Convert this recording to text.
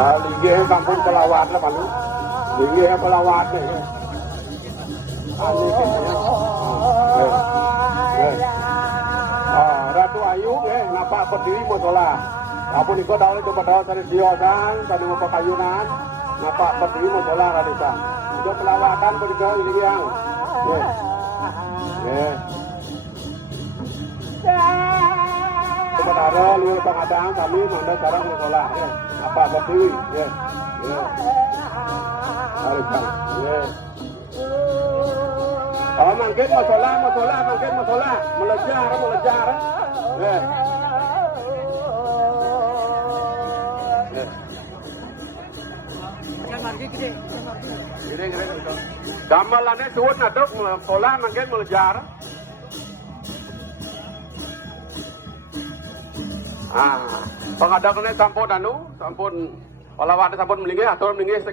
Linggih kampung pelawat lah malu. Linggih pelawat ni. Ratu Ayu ngapa berdiri musola. Apa ni kau dah itu pada dari Siosan, tadi mau pakayunan, ngapa berdiri musola radisa. Itu pelawatan begitu ini yang. Sementara lu pengadaan kami mandai sekarang musola. Apa berdiri? Radisa. Oh, mungkin musola, mungkin musola, melejar. Gamelannya suwun aduk pola mungkin melejar. Pengadakannya sampun pelawat sampun melingih, atur melingih